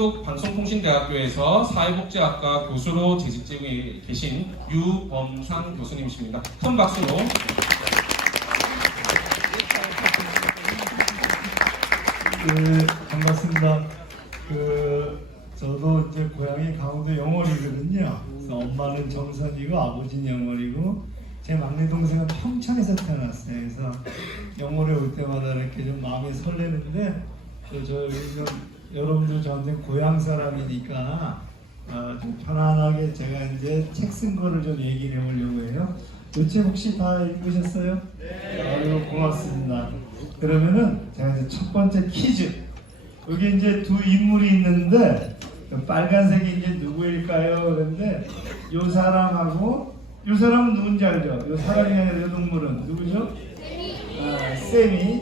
방송통신대학교에서 사회복지학과 교수로 재직 중에 계신 유범상 교수님이십니다. 큰 박수로. 네, 반갑습니다. 저도 이제 고향이 강원도 영월이거든요. 그래서 엄마는 정선이고 아버지는 영월이고 제 막내 동생은 평창에서 태어났어요. 그래서 영월에 올 때마다 이렇게 좀 마음이 설레는데 좀 여러분들 저한테 고향 사람이니까 좀 편안하게 제가 이제 책 쓴 거를 좀 얘기를 해보려고 해요. 이 책 혹시 다 읽으셨어요? 네. 아유, 고맙습니다. 그러면은 제가 이제 첫 번째 퀴즈. 여기 이제 두 인물이 있는데 빨간색이 이제 누구일까요? 그런데 요 사람하고 요 사람은 누군지 알죠? 요 사람이 아니라 요 동물은 누구죠? 쌤이.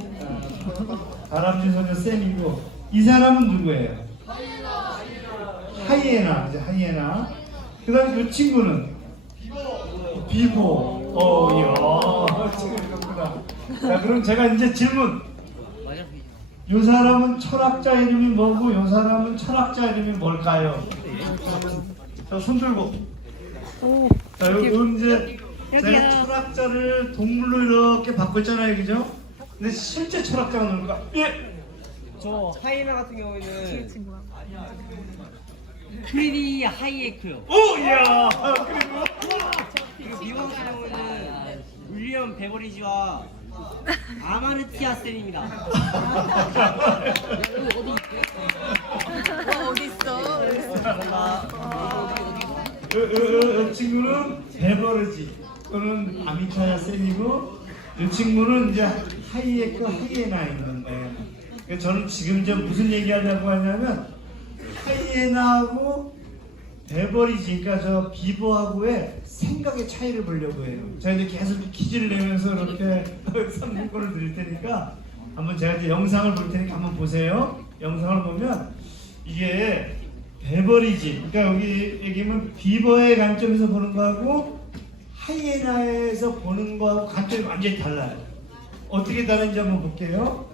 다람쥐 소녀 쌤이고 이 사람은 누구예요? 하이에나. 이제 하이에나. 그다음 이 친구는 비보. 이야, 지금 이렇구나. 자, 그럼 제가 이제 질문. 이 사람은 철학자 이름이 뭐고, 이 사람은 철학자 이름이 뭘까요? 자, 손 들고. 자, 여기 이제 제가 철학자를 동물로 이렇게 바꿨잖아요, 그죠? 근데 실제 철학자가 누굴까? 예. 저 하이에나 같은 경우에는 프리디 하이에크요. 오, 이야. 그리고 미국 같은 경우에는 윌리엄 베버리지와 아마르티아 쌤입니다. 어딨어? 이 친구는 베버리지 또는 아미타야 쌤이고 이 친구는 이제 하이에크 하이에나 있는 거예요. 그러니까 저는 지금 이제 무슨 얘기하려고 하냐면 하이에나하고 베버리지, 그러니까 저 비버하고의 생각의 차이를 보려고 해요. 제가 이제 계속 퀴즈를 내면서 이렇게 선물권을 드릴 테니까 한번 제가 이제 영상을 볼 테니까 한번 보세요. 영상을 보면 이게 베버리지, 그러니까 여기 얘기하면 비버의 관점에서 보는 거하고 하이에나에서 보는 거하고 관점이 완전히 달라요. 어떻게 다른지 한번 볼게요.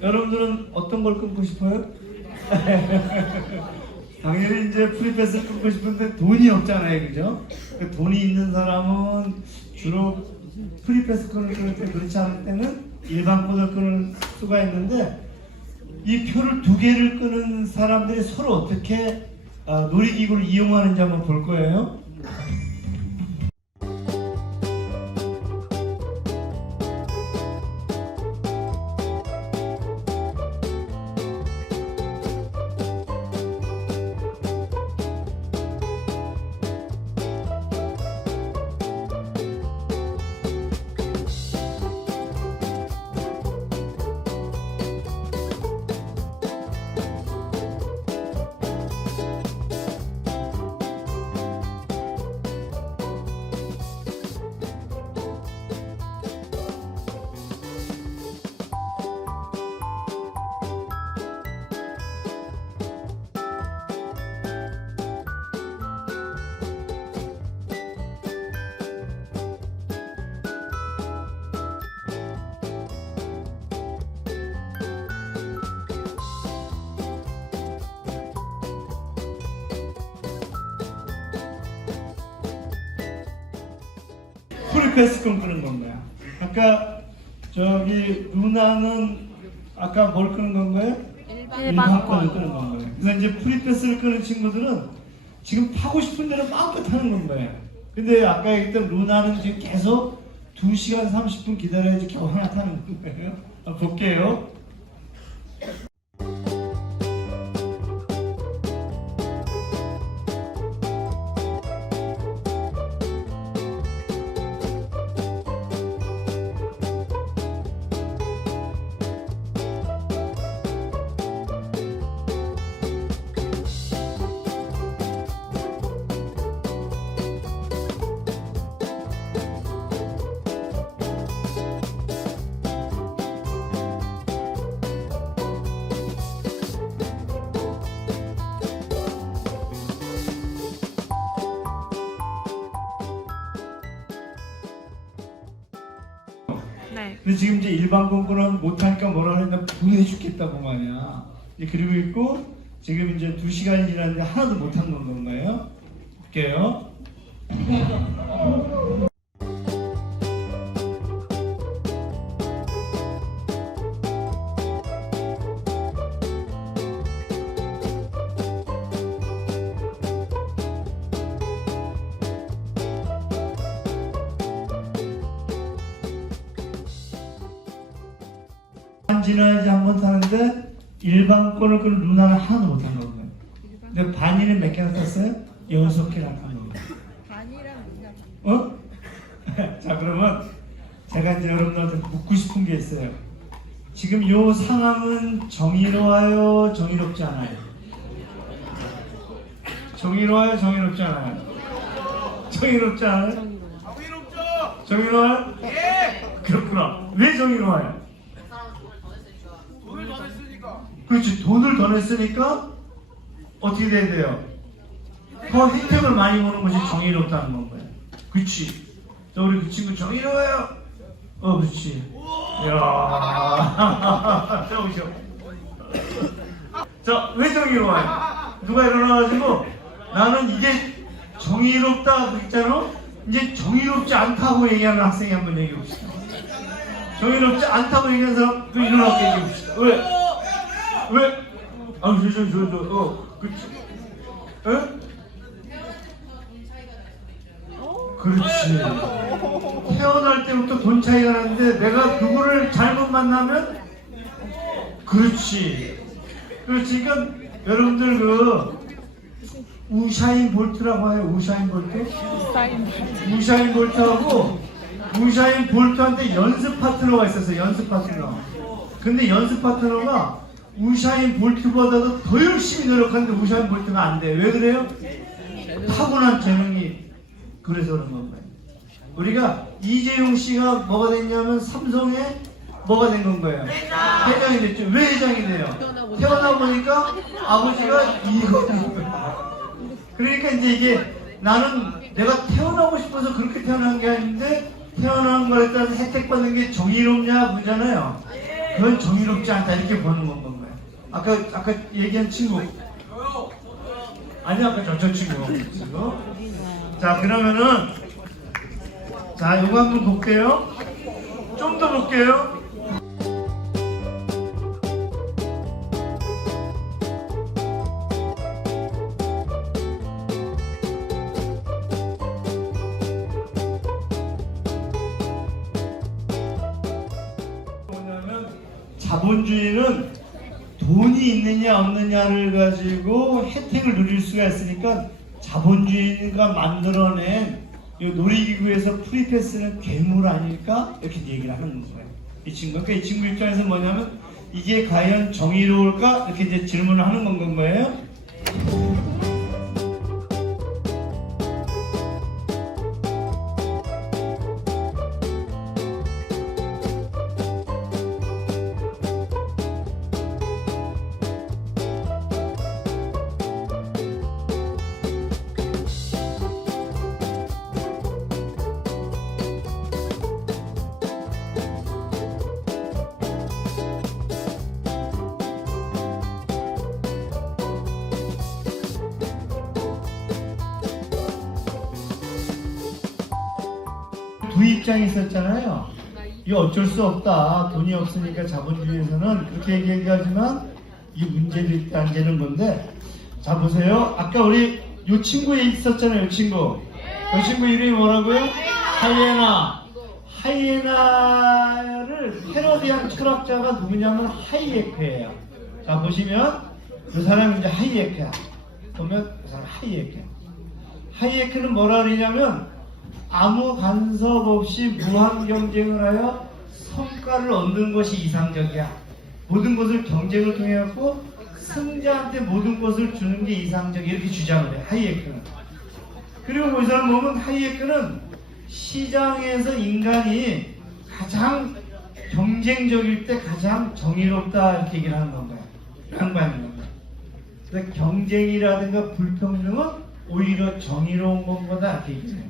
여러분들은 어떤 걸 끊고 싶어요? 당연히 이제 프리패스 끊고 싶은데 돈이 없잖아요, 그죠? 그 돈이 있는 사람은 주로 프리패스 끊을 때, 그렇지 않을 때는 일반 코드를 끊을 수가 있는데 이 표를 두 개를 끄는 사람들이 서로 어떻게 놀이기구를 이용하는지 한번 볼 거예요. 프리패스 끊는 건가요? 아까 저기 루나는 아까 뭘 끄는 건가요? 일반 거를 끄는 건가요? 그래서 이제 프리패스를 끄는 친구들은 지금 타고 싶은 대로 마음껏 타는 건가요? 근데 아까 얘기했던 루나는 지금 계속 2시간 30분 기다려야지 겨우 하나 타는 거예요. 볼게요. 네. 근데 지금 이제 일반 공부는 못하니까 뭐라 그랬나 분해 죽겠다고 말이야. 그리고 있고 지금 이제 2시간이 지났는데 하나도 못한 건가요? 볼게요. 지나야지 한 번 타는데 일반 거를 그 누나는 하나도 못한 거예요. 근데 반이는 몇 개나 탔어요? 6개나 탄 거예요. 반이랑 누나. 어? 자 그러면 제가 이제 여러분들한테 묻고 싶은 게 있어요. 지금 요 상황은 정의로워요? 정의롭지 않아요? 정의로워요? 정의롭지 않아요? 정의롭지 않아요? 정의로워요? 예! 그렇구나. 왜 정의로워요? 그렇지. 돈을 더 냈으니까 어떻게 돼야 돼요? 더 혜택을 많이 보는 것이 정의롭다는 건가요? 그렇지. 자, 우리 그 친구 정의로워요? 그렇지. 이야. 자, 오시오. 자, 왜 정의로워요? 누가 일어나가지고 나는 이게 정의롭다 그랬잖아? 이제 정의롭지 않다고 얘기하는 학생이 한번 얘기해 봅시다. 정의롭지 않다고 얘기하는 사람 그 일어나게 얘기해 봅시다. 왜? 왜? 그렇지. 에? 그렇지. 태어날 때부터 돈 차이가 나는데 내가 누구를 잘못 만나면? 그렇지. 그렇지. 그러니까 여러분들 그 우샤인 볼트라고 해요. 우샤인 볼트? 우샤인 볼트하고 우샤인 볼트한테 연습 파트너가 있었어요. 연습 파트너. 근데 연습 파트너가 우샤인 볼트보다도 더 열심히 노력하는데 우샤인 볼트가 안 돼. 왜 그래요? 타고난 재능이 그래서 그런 건가요? 우리가 이재용 씨가 뭐가 됐냐면 삼성에 뭐가 된 건가요? 회장이 됐죠. 왜 회장이 돼요? 태어나 보니까 아버지가 이거 된 거예요. 그러니까 이제 이게 나는 내가 태어나고 싶어서 그렇게 태어난 게 아닌데 태어난 거에 따라서 혜택 받는 게 정의롭냐 그러잖아요. 그건 정의롭지 않다 이렇게 보는 건가요? 아까 얘기한 친구 아니 아까 저 친구 자 그러면은 자 요거 한번 볼게요. 좀 더 볼게요. 뭐냐면 자본주의는 돈이 있느냐 없느냐를 가지고 혜택을 누릴 수가 있으니까 자본주의가 만들어낸 이 놀이기구에서 프리패스는 괴물 아닐까? 이렇게 얘기를 하는 거예요. 이 친구. 그러니까 이 친구 입장에서 뭐냐면 이게 과연 정의로울까? 이렇게 이제 질문을 하는 건 거예요. 두 입장이 있었잖아요. 이거 어쩔 수 없다. 돈이 없으니까 자본주의에서는 그렇게 얘기하지만 이 문제를 안 되는 건데 자 보세요. 아까 우리 요 친구에 있었잖아요. 요 친구. 요 친구 이름이 뭐라고요? 하이에나. 하이에나를 패러디한 철학자가 누구냐면 하이에크예요. 자 보시면 그 사람이 이제 하이에크야. 보면 그 사람 하이에크야. 하이에크는 뭐라 그러냐면 아무 간섭 없이 무한 경쟁을 하여 성과를 얻는 것이 이상적이야. 모든 것을 경쟁을 통해 갖고 승자한테 모든 것을 주는 게 이상적이야. 이렇게 주장을 해. 하이에크는. 그리고 그 사람 보면 하이에크는 시장에서 인간이 가장 경쟁적일 때 가장 정의롭다 이렇게 얘기를 하는 건가요? 양반인 건가요? 그래서 경쟁이라든가 불평등은 오히려 정의로운 것보다 이렇게 얘기해요.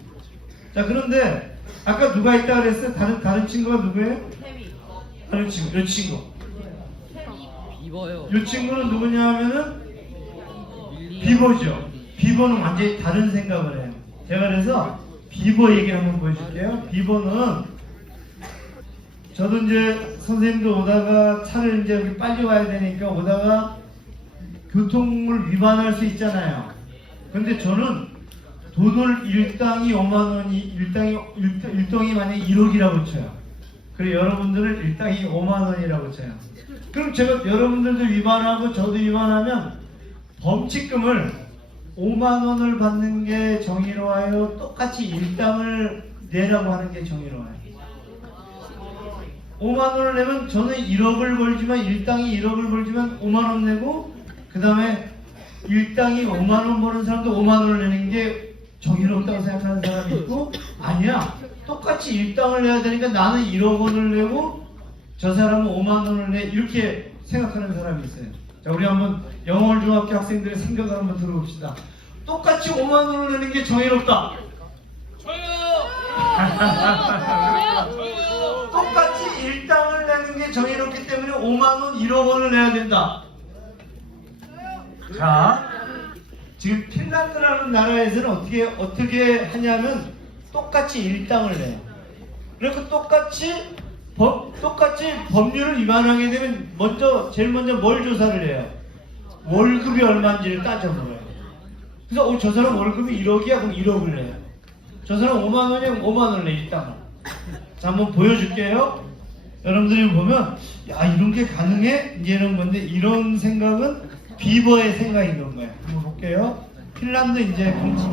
자 그런데 아까 누가 있다 그랬어요? 다른 친구가 누구예요? 다른 친구, 이 친구. 비버요. 이 친구는 누구냐 하면은 비버죠. 비버는 완전히 다른 생각을 해요. 제가 그래서 비버 얘기를 한번 보여줄게요. 비버는 저도 이제 선생님도 오다가 차를 이제 여기 빨리 와야 되니까 오다가 교통을 위반할 수 있잖아요. 근데 저는 돈을 일당이 5만 원이 일당이 만약에 1억이라고 쳐요. 그리고 여러분들은 일당이 5만 원이라고 쳐요. 그럼 제가 여러분들도 위반하고 저도 위반하면 범칙금을 5만 원을 받는 게 정의로워요? 똑같이 일당을 내라고 하는 게 정의로워요? 5만 원을 내면 저는 1억을 벌지만 일당이 1억을 벌지만 5만 원 내고 그 다음에 일당이 5만 원 버는 사람도 5만 원을 내는 게 정의롭다고 생각하는 사람이 있고 아니야 똑같이 일당을 내야 되니까 나는 1억 원을 내고 저 사람은 5만 원을 내 이렇게 생각하는 사람이 있어요. 자 우리 한번 영월 중학교 학생들의 생각을 한번 들어봅시다. 똑같이 5만 원을 내는 게 정의롭다. 똑같이 일당을 내는 게 정의롭기 때문에 5만 원, 1억 원을 내야 된다. 자, 지금 핀란드라는 나라에서는 어떻게 하냐면 똑같이 일당을 내요. 그래서 똑같이 법률을 위반하게 되면 제일 먼저 뭘 조사를 해요? 월급이 얼마인지를 따져보아요. 그래서 저 사람 월급이 1억이야? 그럼 1억을 내요. 저 사람 5만 원이면 5만 원을 내 일당을. 자 한번 보여줄게요. 여러분들이 보면 야 이런 게 가능해? 이제 이런 건데 이런 생각은 비버의 생각인 건 거예요. 한번 볼게요. 핀란드 이제 공식.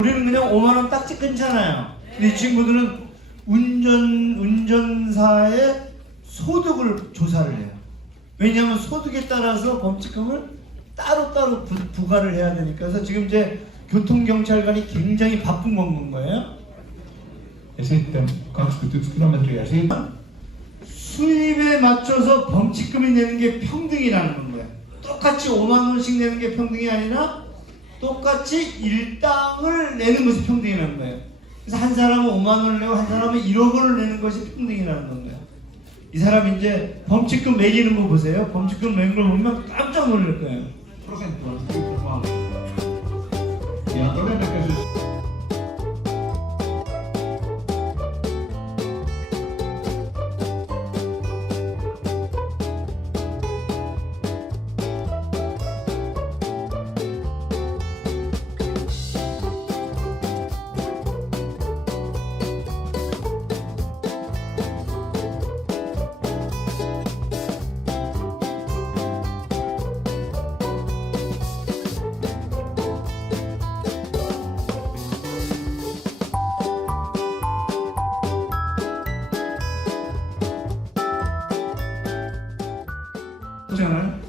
우리는 그냥 5만 원 딱지 끊잖아요. 근데 이 친구들은 운전사의 소득을 조사를 해요. 왜냐하면 소득에 따라서 범칙금을 따로따로 부과를 해야 되니까. 그래서 지금 이제 교통경찰관이 굉장히 바쁜 건 거예요. 수입에 맞춰서 범칙금이 내는 게 평등이라는 건 거예요. 똑같이 5만 원씩 내는 게 평등이 아니라 똑같이 일당을 내는 것이 평등이라는 거예요. 그래서 한 사람은 5만 원을 내고 한 사람은 1억 원을 내는 것이 평등이라는 거예요. 이 사람이 이제 범칙금 매기는 거 보세요. 범칙금 매기는 걸 보면 깜짝 놀랄 거예요. 잖아요.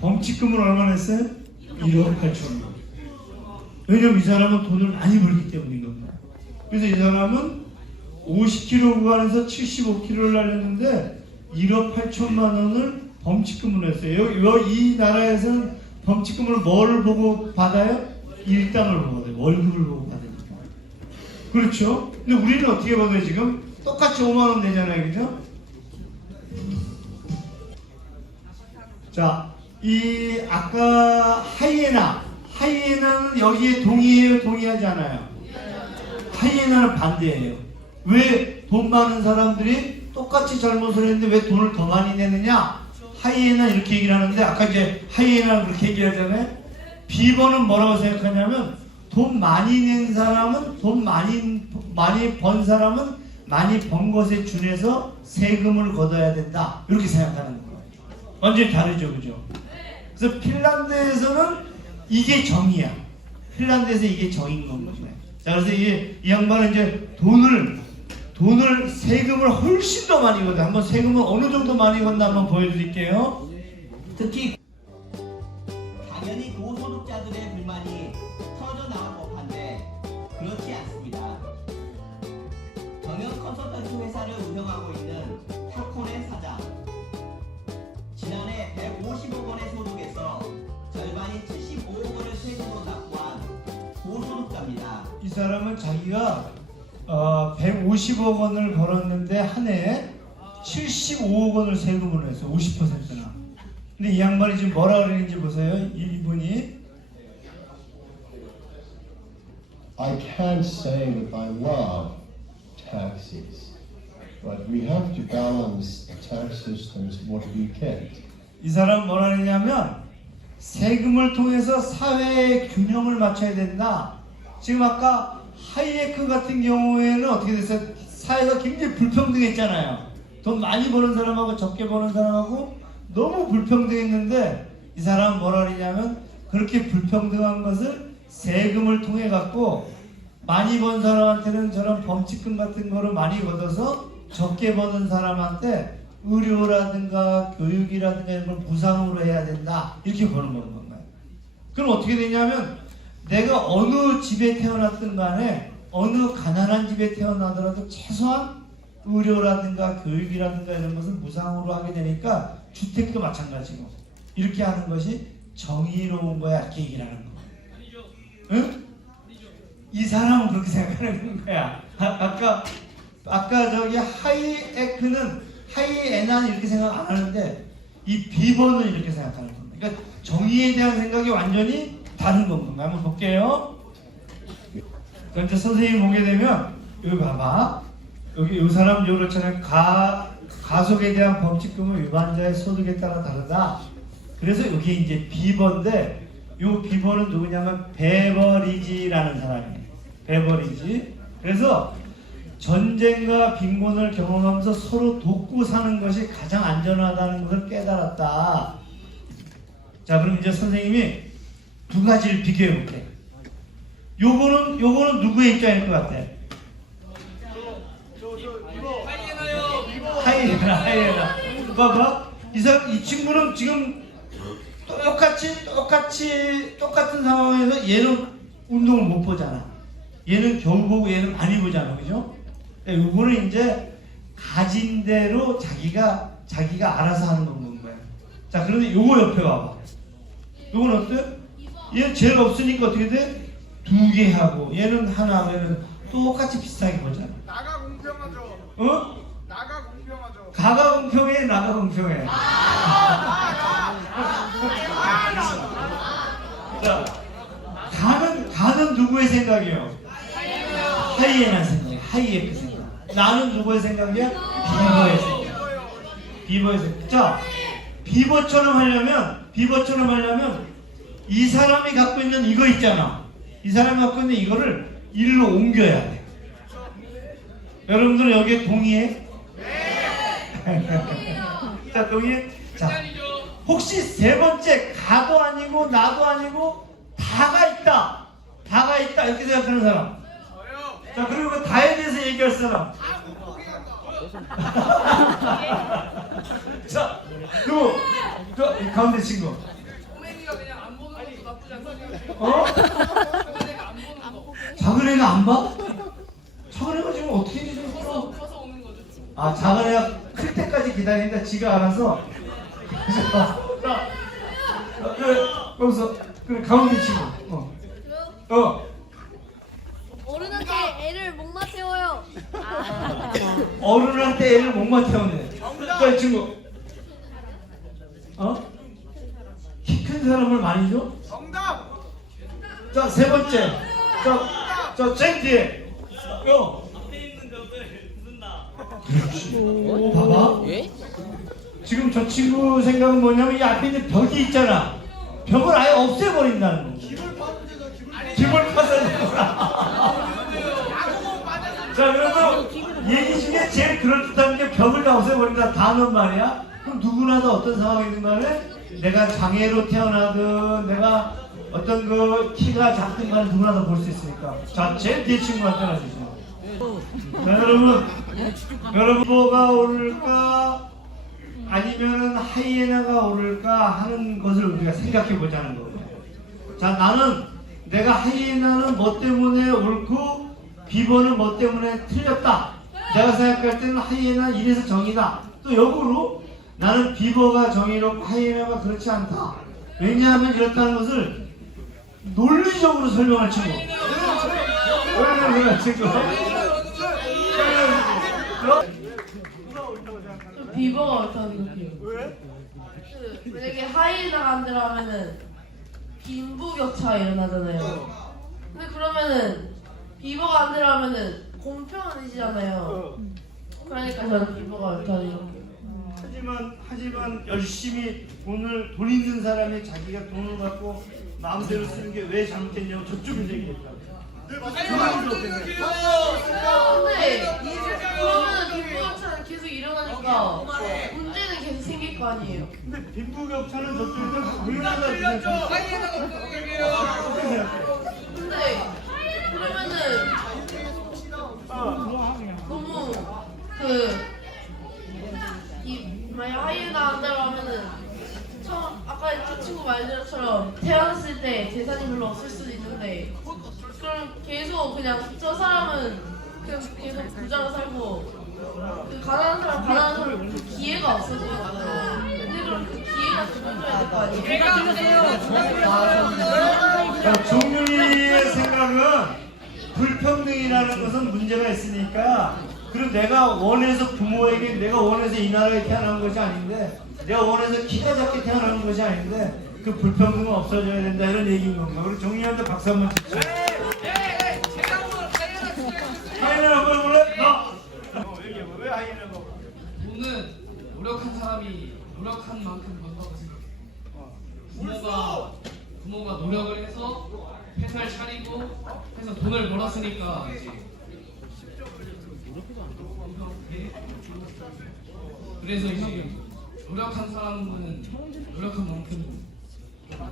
범칙금은 얼마 냈어요? 1억 8천 원. 왜냐면 이 사람은 돈을 많이 벌기 때문인 겁니다. 그래서 이 사람은 50km 구간에서 75km를 날렸는데 1억 8천만 원을 범칙금을 냈어요. 이 나라에서는 범칙금을 뭐를 보고 받아요? 일당을 보고 받아요. 월급을 보고 받으니까. 그렇죠? 근데 우리는 어떻게 받아요 지금? 똑같이 5만 원 내잖아요. 그죠? 자, 이 아까 하이에나는 여기에 동의해요? 동의하지 않아요? 하이에나는 반대예요. 왜 돈 많은 사람들이 똑같이 잘못을 했는데 왜 돈을 더 많이 내느냐? 하이에나 이렇게 얘기를 하는데 아까 이제 하이에나 그렇게 얘기하잖아요. 비번은 뭐라고 생각하냐면 돈 많이 낸 사람은 돈 많이 번 사람은 많이 번 것에 준해서 세금을 걷어야 된다 이렇게 생각하는 거예요. 완전히 다르죠, 그죠? 그래서 핀란드에서는 이게 정의야. 핀란드에서 이게 정의인 겁니다. 자, 그래서 이 양반은 이제 돈을 세금을 훨씬 더 많이 걷어. 한번 세금을 어느 정도 많이 걷나 한번 보여드릴게요. 특히 당연히 고소득자들의 불만이 터져 나올 법한데 그렇지 않습니다. 경영 컨설턴트 회사를 운영하고 있는 타콘의 사장. 지난해 150억 원의 소득에서 절반인 75억 원을 세금으로 납부한 고소득자입니다. 이 사람은 자기가 150억 원을 벌었는데 한 해에 75억 원을 세금으로 했어. 50%나. 근데 이 양반이 지금 뭐라 그러는지 보세요. 이분이 I can't say that I love taxes, but we have to balance the tax systems what we can. 이 사람 뭐라 그러냐면 세금을 통해서 사회의 균형을 맞춰야 된다. 지금 아까 하이에크 같은 경우에는 어떻게 됐어요? 사회가 굉장히 불평등했잖아요. 돈 많이 버는 사람하고 적게 버는 사람하고 너무 불평등했는데 이 사람은 뭐라 그러냐면 그렇게 불평등한 것을 세금을 통해 갖고 많이 번 사람한테는 저런 범칙금 같은 거를 많이 걷어서 적게 버는 사람한테 의료라든가 교육이라든가 이런 걸 무상으로 해야 된다 이렇게 보는 건가요? 그럼 어떻게 되냐면 내가 어느 집에 태어났든 간에 어느 가난한 집에 태어나더라도 최소한 의료라든가 교육이라든가 이런 것을 무상으로 하게 되니까 주택도 마찬가지고 이렇게 하는 것이 정의로운 거야 이렇게 얘기를 하는 거야. 응? 이 사람은 그렇게 생각하는 거야. 아까 저기 하이에나는 이렇게 생각 안 하는데 이 비번은 이렇게 생각하는 겁니다. 그러니까 정의에 대한 생각이 완전히 다른 겁니다. 한번 볼게요. 그러니까 선생님 보게 되면 여기 봐봐. 여기 이 사람 그렇잖아요. 가속에 대한 범칙금은 위반자의 소득에 따라 다르다. 그래서 여기 이제 비번인데 이 비번은 누구냐면 베버리지라는 사람이에요. 베버리지. 그래서 전쟁과 빈곤을 경험하면서 서로 돕고 사는 것이 가장 안전하다는 것을 깨달았다. 자, 그럼 이제 선생님이 두 가지를 비교해 볼게. 요거는 누구의 입장일 것 같아? 하이에나. 봐봐. 이 친구는 지금 똑같은 상황에서 얘는 운동을 못 보잖아. 얘는 겨우 보고 얘는 많이 보잖아. 그죠? 요거는 이제 가진 대로 자기가 알아서 하는 건 거야. 자, 그런데 요거 옆에 와봐. 요건 어때? 얘는 제일 없으니까 어떻게 돼? 두 개 하고 얘는 하나, 얘는 똑같이 비슷하게 보잖아. 나가 공평하죠. 어? 나가 공평하죠. 가가 공평해, 나가 공평해. 자, 가는 누구의 생각이요? 하이에나 생각, 하이에크 생각. 나는 누구의 생각이야? 비버의 생각. 비버의 생각. 자, 비버처럼 하려면 이 사람이 갖고 있는 이거 있잖아. 이 사람이 갖고 있는 이거를 일로 옮겨야 돼. 여러분들 여기에 동의해? 네. 자, 동의해? 자, 혹시 세 번째 가도 아니고 나도 아니고 다가 있다 이렇게 생각하는 사람? 자, 그리고 그 다에 대해서 얘기할 사람? 자, 누구? 이 가운데 친구. 꼬맹이가 그냥 안 보는 것도 나쁘지 않다고요. 어? 꼬맹이가 안 보는 거. 작은 애가 안 봐? 작은 애가 지금 어떻게 지금 커서 오는 거죠. 아, 작은 애가 클 때까지 기다리니까 지가 알아서. 자, 그래, 거기서 그래 가운데 친구. 어른한테 애를 목마 태워요. 어른한테 애를 목마 태우네. 자, 이 친구. 키 큰 사람을 많이 줘? 정답. 자, 세 번째. 자, 제일 뒤에. 앞에 있는 것을 묻는다. 그렇지. 오, 봐봐. 지금 저 친구 생각은 뭐냐면 이 앞에 있는 벽이 있잖아. 벽을 아예 없애버린다는 거. 기물 파산이구나. 자, 그래서 얘기 중에 제일 그럴듯한 게 벽을 다 없애버린다 단어 말이야. 그럼 누구나 다 어떤 상황이든 간에 내가 장애로 태어나든 내가 어떤 그 키가 작든 간에 누구나 다 볼 수 있으니까. 자, 제일 뒤에 친구한테 하시죠. 자, 여러분 뭐가 오를까? 아니면은 하이에나가 오를까 하는 것을 우리가 생각해 보자는 거예요. 자, 나는 내가 하이에나는 뭐 때문에 옳고 비버는 뭐 때문에 틀렸다. 내가 생각할 때는 하이에나는 이래서 정이다. 또 역으로 나는 비버가 정의롭고 하이에나가 그렇지 않다. 왜냐하면 이렇다는 것을 논리적으로 설명할 친구. 비버가 옳다고 생각해요. 왜? 만약에 하이에나가 안 들어가면은 빈부격차가 일어나잖아요. 근데 그러면은 비버가 안 들어가면은 공평은 해지잖아요. 그러니까 저는 비버가 옳다고 생각해요. 하지만 열심히 돈 있는 사람이 자기가 돈을 갖고 마음대로 쓰는 게 왜 잘못됐냐고 저쪽은 얘기했다. 근데 그러면 빈부격차는 계속 일어나니까 문제는 계속 생길 거 아니에요. 근데 빈부격차는 저쪽에서 우리나라 근데 그러면은 너무 만약 하이에나 안 들어가면은 처음 아까 그 친구 말대로처럼 태어났을 때 재산이 별로 없을 수도 있는데 그럼 계속 그냥 저 사람은 그냥 계속 부자로 살고 그 가난한 사람 그 기회가 없어지는 거잖아요. 근데 그럼 그 기회가 주어져야 될 거 아니에요? 종윤이의 생각은 불평등이라는 것은 문제가 있으니까 그리고 내가 원해서 부모에게 내가 원해서 이 나라에 태어난 것이 아닌데 내가 원해서 키가 작게 태어난 것이 아닌데 그 불평등은 없어져야 된다 이런 얘기인 건가. 우리 종윤이한테 박수 한번 칩시다. 하이에나 뭘 몰래? 너! 왜 하이에나 뭐? 돈은 노력한 사람이 노력한 만큼 번다고 생각해요. 부모가 노력을 해서 회사를 차리고 해서 돈을 벌었으니까 이제 그래서 이제 노력한 사람은 노력한 만큼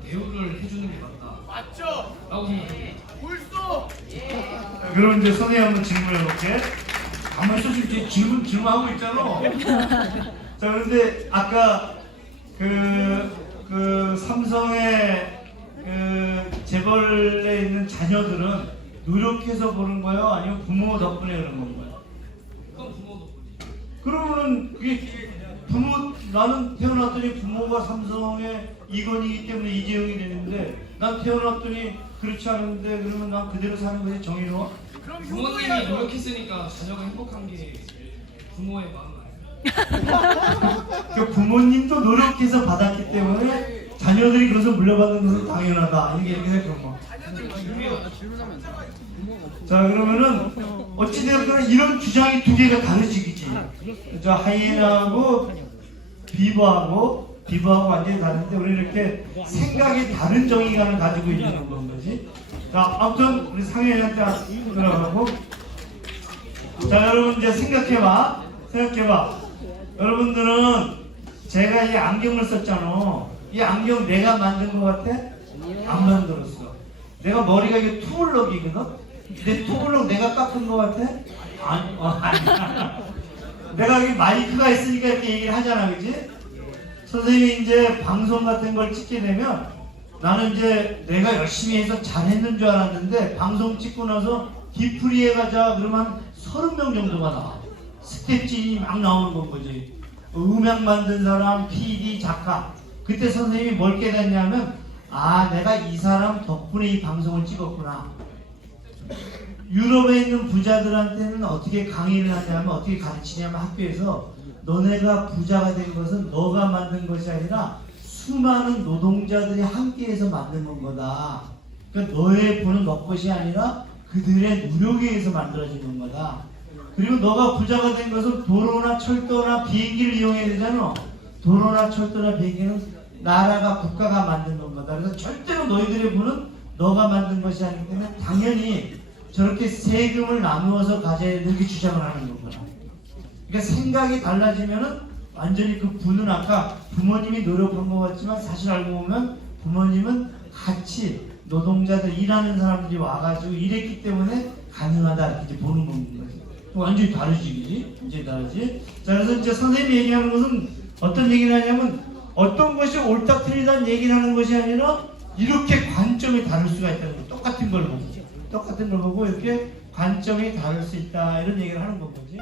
대우를 해주는 게 맞다. 맞죠? 라고 생각해요. 그럼 이제 선생님 한번 질문해 볼게. 가만히 있어 지금 질문하고 있잖아. 자, 그런데 아까 그 삼성의 재벌에 있는 자녀들은 노력해서 보는 거예요? 아니면 부모 덕분에 그런 건가요? 그건 부모 덕분이죠. 그러면은 그게 나는 태어났더니 부모가 삼성의 이건희이기 때문에 이재용이 되는데 난 태어났더니 그렇지 않은데 그러면 난 그대로 사는 것이 정의로워? 부모님이 노력했으니까 자녀가 행복한 게 부모의 마음 아니에요. 그 부모님도 노력해서 받았기 때문에 자녀들이 그것을 물려받는 것은 당연하다. 이렇게 생각한 거. 자, 그러면은 어찌되었든 이런 주장이 두 개가 다르지겠지. 저 하이에나하고 비버하고 완전히 다른데 우리 이렇게 생각이 다른 정의관을 가지고 있는 건 거지. 자, 아무튼 우리 상현이한테 들어가고. 자, 여러분 이제 생각해봐. 여러분들은 제가 이 안경을 썼잖아. 이 안경 내가 만든 것 같아? 안 만들었어. 내가 머리가 이게 투블럭이거든? 내 투블럭 내가 깎은 것 같아? 아니야. 내가 여기 마이크가 있으니까 이렇게 얘기를 하잖아, 그지? 선생님이 이제 방송 같은 걸 찍게 되면 나는 이제 내가 열심히 해서 잘했는 줄 알았는데 방송 찍고 나서 디프리에 가자 그러면 30명 정도가 나와. 스텝진이 막 나오는 건 거지. 음악 만든 사람, PD, 작가. 그때 선생님이 뭘 깨닫냐면 내가 이 사람 덕분에 이 방송을 찍었구나. 유럽에 있는 부자들한테는 어떻게 강의를 하냐면 어떻게 가르치냐면 학교에서 너네가 부자가 된 것은 너가 만든 것이 아니라 수많은 노동자들이 함께해서 만든 건 거다. 그러니까 너의 부는 너 것이 아니라 그들의 노력에 의해서 만들어진 거다. 그리고 너가 부자가 된 것은 도로나 철도나 비행기를 이용해야 되잖아. 도로나 철도나 비행기는 나라가 국가가 만든 겁니다. 그래서 절대로 너희들의 부는 너가 만든 것이 아니기 때문에 당연히 저렇게 세금을 나누어서 가져야 이렇게 주장을 하는 거구나. 그러니까 생각이 달라지면은 완전히 그 부는 아까 부모님이 노력한 것 같지만 사실 알고 보면 부모님은 같이 노동자들 일하는 사람들이 와가지고 일했기 때문에 가능하다 이렇게 이제 보는 겁니다. 완전히 다르지, 그지? 완전히 다르지. 자, 그래서 이제 선생님이 얘기하는 것은 어떤 얘기를 하냐면 어떤 것이 옳다 틀리다는 얘기를 하는 것이 아니라 이렇게 관점이 다를 수가 있다는 거. 똑같은 걸 보고 이렇게 관점이 다를 수 있다 이런 얘기를 하는 건 거지.